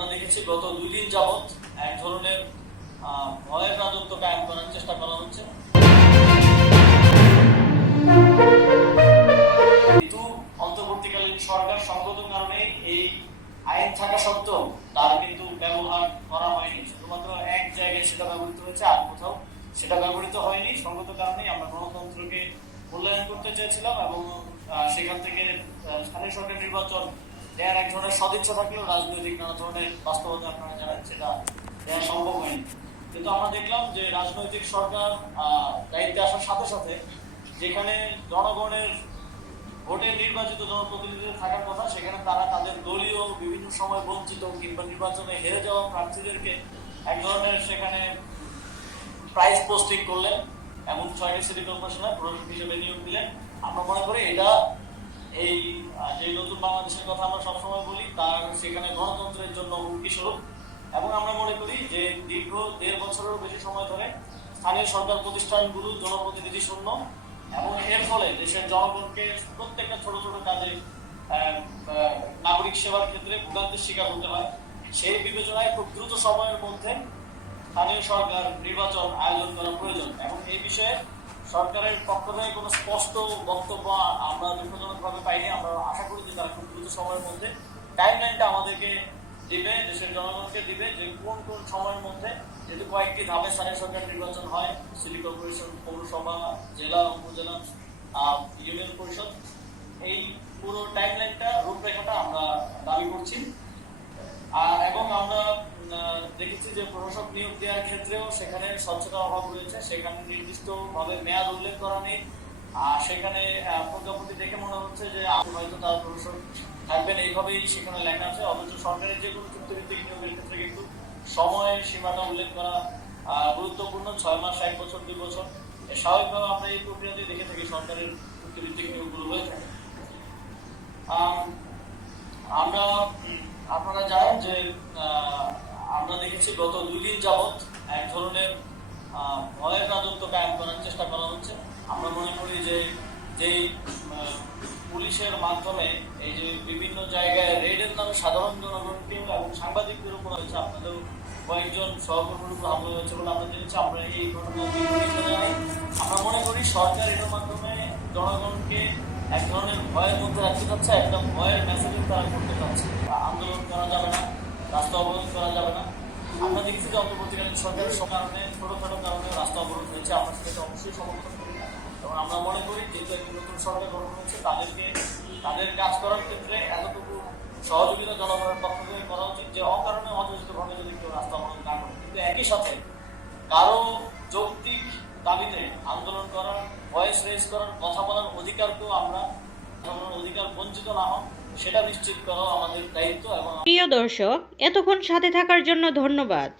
আমরা দেখেছি গত 2 দিন যাবৎ এক ধরনের ভয়ের রাজত্ব কায়েম করার চেষ্টা করা হচ্ছে। কিন্তু অন্তর্বর্তীকালীন সরকার সঙ্গত কারণে এই আইন থাকা সত্ত্বেও তার কিন্তু ব্যবহার করা হয়নি। শুধুমাত্র এক জায়গায় সেটা ব্যবহৃত হয়েছে, আর কোথাও সেটা ব্যবহৃত হয়নি। সঙ্গত কারণেই আমরা গণতন্ত্রকে মূল্যায়ন করতে চেয়েছিলাম এবং সেখান থেকে স্থানীয় সরকার নির্বাচন দেওয়ার এক ধরনের সদিচ্ছা থাকলেও রাজনৈতিক নানা ধরনের বাস্তবতা আপনারা জানেন সেটা দেওয়া সম্ভব হয়নি। কিন্তু আমরা দেখলাম যে রাজনৈতিক সরকার দায়িত্বে আসার সাথে সাথে যেখানে জনগণের ভোটে নির্বাচিত জনপ্রতিনিধিদের থাকার কথা, সেখানে তারা তাদের দলীয় বিভিন্ন সময় বঞ্চিত কিংবা নির্বাচনে হেরে যাওয়া প্রার্থীদেরকে এক ধরনের সেখানে প্রাইজ পোস্টিং করলেন এবং 6টি সিটি কর্পোরেশনে প্রশাসক হিসেবে নিয়োগ দিলেন। আমরা মনে করি এটা এই যে নতুন বাংলাদেশের কথা আমরা সবসময় বলি, তার সেখানে গণতন্ত্রের জন্য হুমকি স্বরূপ। এবং আমরা মনে করি যে দীর্ঘ 1.5 বছরেরও বেশি সময় ধরে স্থানীয় সরকার প্রতিষ্ঠানগুলো জনপ্রতিনিধি শূন্য এবং এর ফলে দেশের জনগণকে প্রত্যেকটা ছোট ছোট কাজে নাগরিক সেবার ক্ষেত্রে ভোগান্তির শিকার হতে হয়। সেই বিবেচনায় খুব দ্রুত সময়ের মধ্যে স্থানীয় সরকার নির্বাচন আয়োজন করা প্রয়োজন এবং এই বিষয়ে সরকারের পক্ষ থেকে কোনো স্পষ্ট বক্তব্য আমরা দুঃখজনকভাবে পাইনি। আমরা আশা করি যে তারা খুব দ্রুত সময়ের মধ্যে টাইমলাইনটা আমাদেরকে দিবে, দেশের জনগণকে দিবে যে কোন কোন সময়ের মধ্যে, যেহেতু কয়েকটি ধাপে স্থানীয় সরকার নির্বাচন হয়, সিটি কর্পোরেশন, পৌরসভা, জেলা, উপজেলা, ইউনিয়ন পরিষদ, এই পুরো টাইমলাইনটা রূপরেখাটা আমরা দাবি করছি। এবং আমরা দেখেছি যে প্রশাসক নিয়োগ দেওয়ার ক্ষেত্রেও সেখানে স্বচ্ছতার অভাব রয়েছে, সেখানে নির্দিষ্টভাবে মেয়াদ উল্লেখ করা নেই। সেখানে প্রজ্ঞাপতি দেখে মনে হচ্ছে যে হয়তো তার প্রশাসক থাকবেন এইভাবেই সেখানে লেখা আছে, অথচ সরকারের যে কোনো চুক্তিভিত্তিক নিয়োগের ক্ষেত্রে কিন্তু সময় সীমাটা উল্লেখ করা গুরুত্বপূর্ণ। 6 মাস, 1 বছর, 2 বছর, স্বাভাবিকভাবে আমরা এই প্রক্রিয়াতে দেখে থাকি সরকারের চুক্তিভিত্তিক নিয়োগগুলো হয়ে থাকে। আমরা আপনারা জানেন যে আমরা দেখেছি গত 2 দিন যাবৎ এক ধরনের ভয়ের রাজত্ব কায়েম করার চেষ্টা করা হচ্ছে। আমরা মনে করি যে যেই পুলিশের মাধ্যমে এই যে বিভিন্ন জায়গায় রেডের নামে সাধারণ জনগণকে এবং সাংবাদিকদের উপর হয়েছে, আপনাদের কয়েকজন সহকর্মীর উপর হামলা হয়েছে বলে আমরা জেনেছি। আমরা এই ঘটনা জানাই। আমরা মনে করি সরকার এটার মাধ্যমে জনগণকে এক ধরনের ভয়ের মধ্যে রাখতে চাচ্ছে, একটা ভয়ের মেসেজিং তারা করতে চাচ্ছে। আন্দোলন করা যাবে না, রাস্তা অবরোধ করা যাবে না। আমরা দেখেছি যে অন্তর্বর্তীকালীন সরকারের কারণে ছোটখাটো কারণে রাস্তা অবরোধ হয়েছে, আমরা সেটা অবশ্যই সমর্থন করি। এবং আমরা মনে করি যেহেতু একটি নতুন সরকার গঠন হচ্ছে, তাদেরকে তাদের কাজ করার ক্ষেত্রে এতটুকু সহযোগিতা জনগণের পক্ষ থেকে করা উচিত যে অকারণে অযোচিতভাবে যদি কেউ রাস্তা অবরোধ না করে। কিন্তু একই সাথে কারো যৌক্তিক দাবিতে আন্দোলন করার, ভয়েস রেজ করার, কথা বলার অধিকারকেও আমরা অধিকার বঞ্চিত না হন সেটা নিশ্চিত করা আমাদের দায়িত্ব। এবং প্রিয় দর্শক, এতক্ষণ সাথে থাকার জন্য ধন্যবাদ।